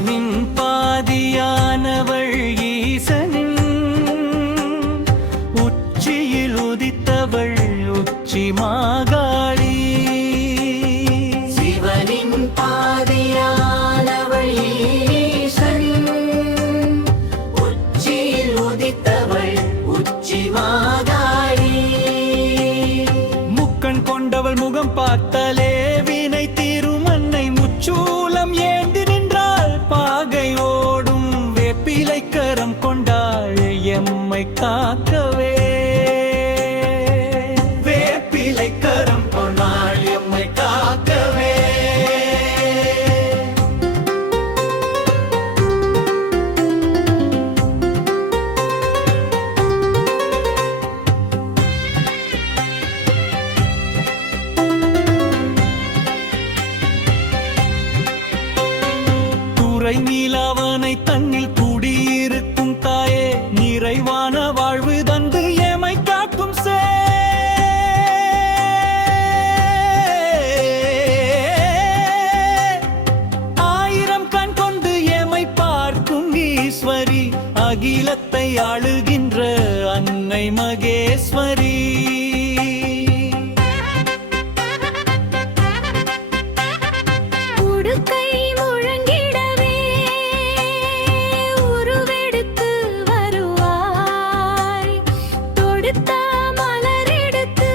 சிவனின் பாதியானவள் ஈசனின் உச்சியில் உதித்தவள் உச்சி மாகாளி. சிவனின் பாதியானவள் ஈசனின் உச்சியில் உதித்தவள் உச்சி மாகாளி. முக்கண் கொண்டவள் முகம் பார்த்தாலே வினை தீரும் அன்னை முச்சூலம் ஏந்தி நின்றாள். பாகை ஓடும் வேப்பிலை கரம் கொண்டாள் எம்மை காக்கவே. வேப்பிலை கரம் கொண்டாள் எம்மை காக்கவே. துறை நீலாவனை தன்னில் கூடியிருக்கும் தாயே, நிறைவான வாழ்வு தந்து எமை காக்கும் சே. ஆயிரம் கண் கொண்டு எமை பார்க்கும் ஈஸ்வரி, அகிலத்தை ஆளுகின்ற அன்னை மகேஸ்வரி. உடுக்கை முழங்கிடவே உருவெடுத்து வருவாய். தொடுத்த மலரெடுத்து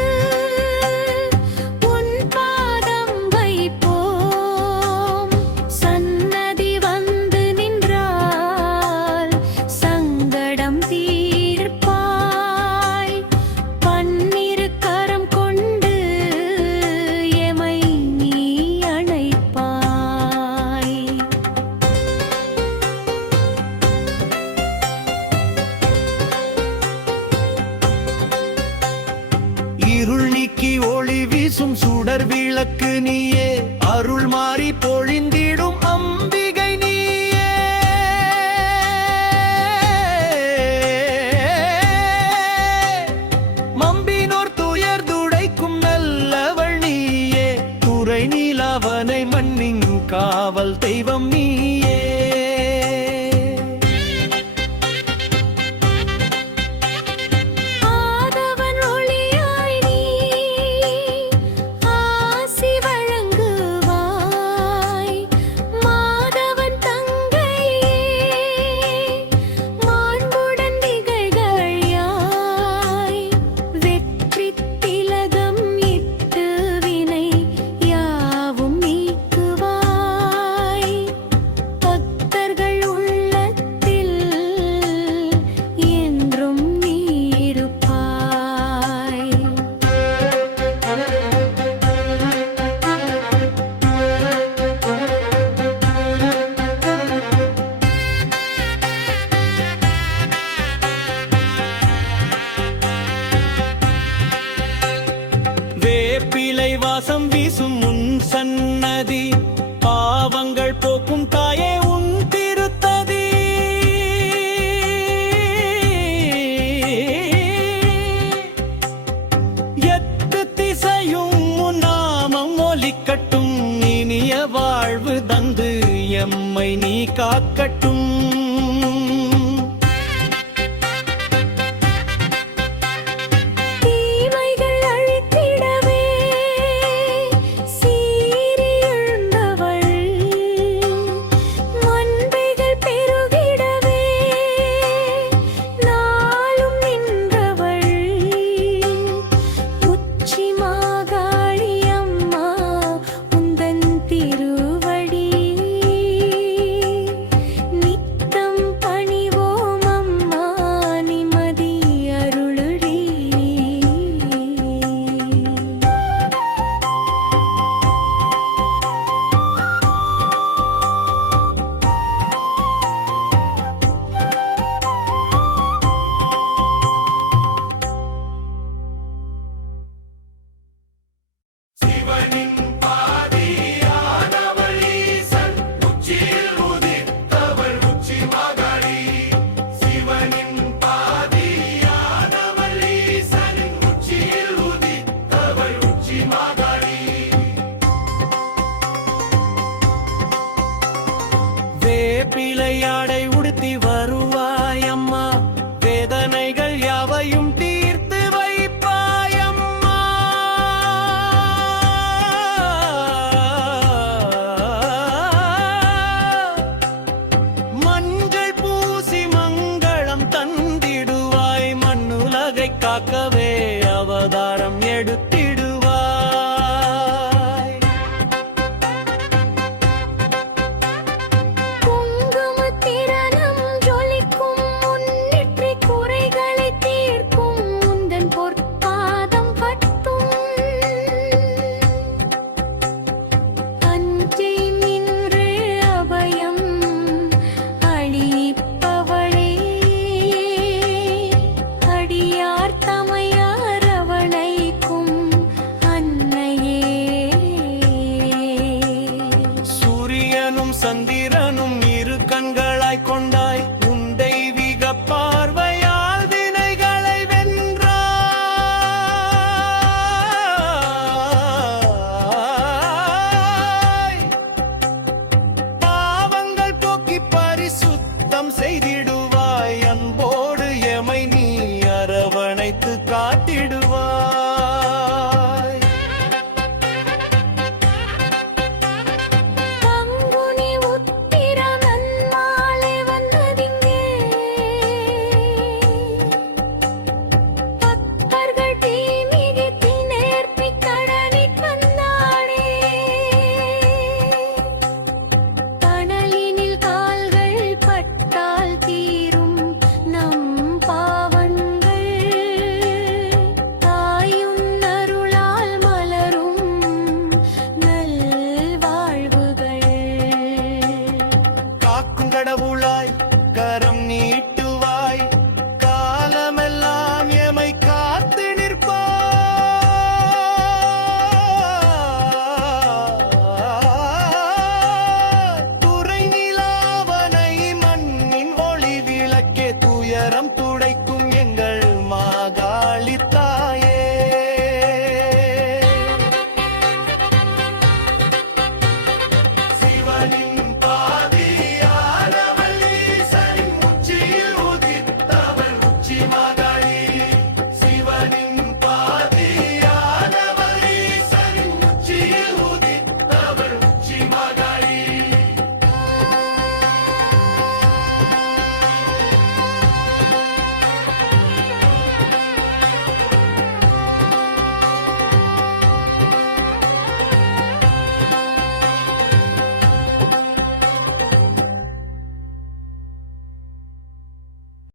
உன் பாதம் வைப்போம். சன்னதி வந்து நின்றால் சங்கடம் தீர்ப்பாய். பன்னிரு கரம் கொண்டு எமை நீ அணைப்பாய். இருள் நீக்கி ஒளி வீசும் சுடர் விளக்கு நீயே, அருள் மாறி பொழிந்திடும் அம்பிகை நீயே. மம்பினோர் துயர் துடைக்கும் நல்லவள் நீயே, துறை நீலாவனை மண்ணின் காவல் தெய்வம் நீயே. ஆதவன் ஒளியாய் நீ ஆசி வழங்குவாய். மாதவன் தங்கையே மாண்புடன் திகழ்கள் யாய். வெற்றித் திலகம் இட்டு வினை யாவும் நீக்குவாய். பக்தர்கள் உள்ளத்தில் என்றும் நீ இருப்பாய். வேப்பிலை வாசம் வீசும் உன் சன்னதி, பாவங்கள் போக்கும் தாயே உன் திருத்ததி. எட்டு திசையும் உன் நாமம் ஒலிக்கட்டும், இனிய வாழ்வு தந்து எம்மை நீ காக்கட்டும். தீமைகள் அழித்திடவே சீறி எழுந்தவள். மண்பைகள் பெருகிடவே நாளும் நின்றவள். உச்சி மாகாளி அம்மா உந்தன் திருவடி நித்தம் பணிவோம் அம்மா, நிம்மதி அருளுடி. சிவனின் பாதியானவள் ஈசன் உச்சியில் உதித்தவள் உச்சி மாகாளி. சிவனின் பாதியானவள் ஈசனின் உச்சியில் உதித்தவள் உச்சி மாகாளி. விளையாட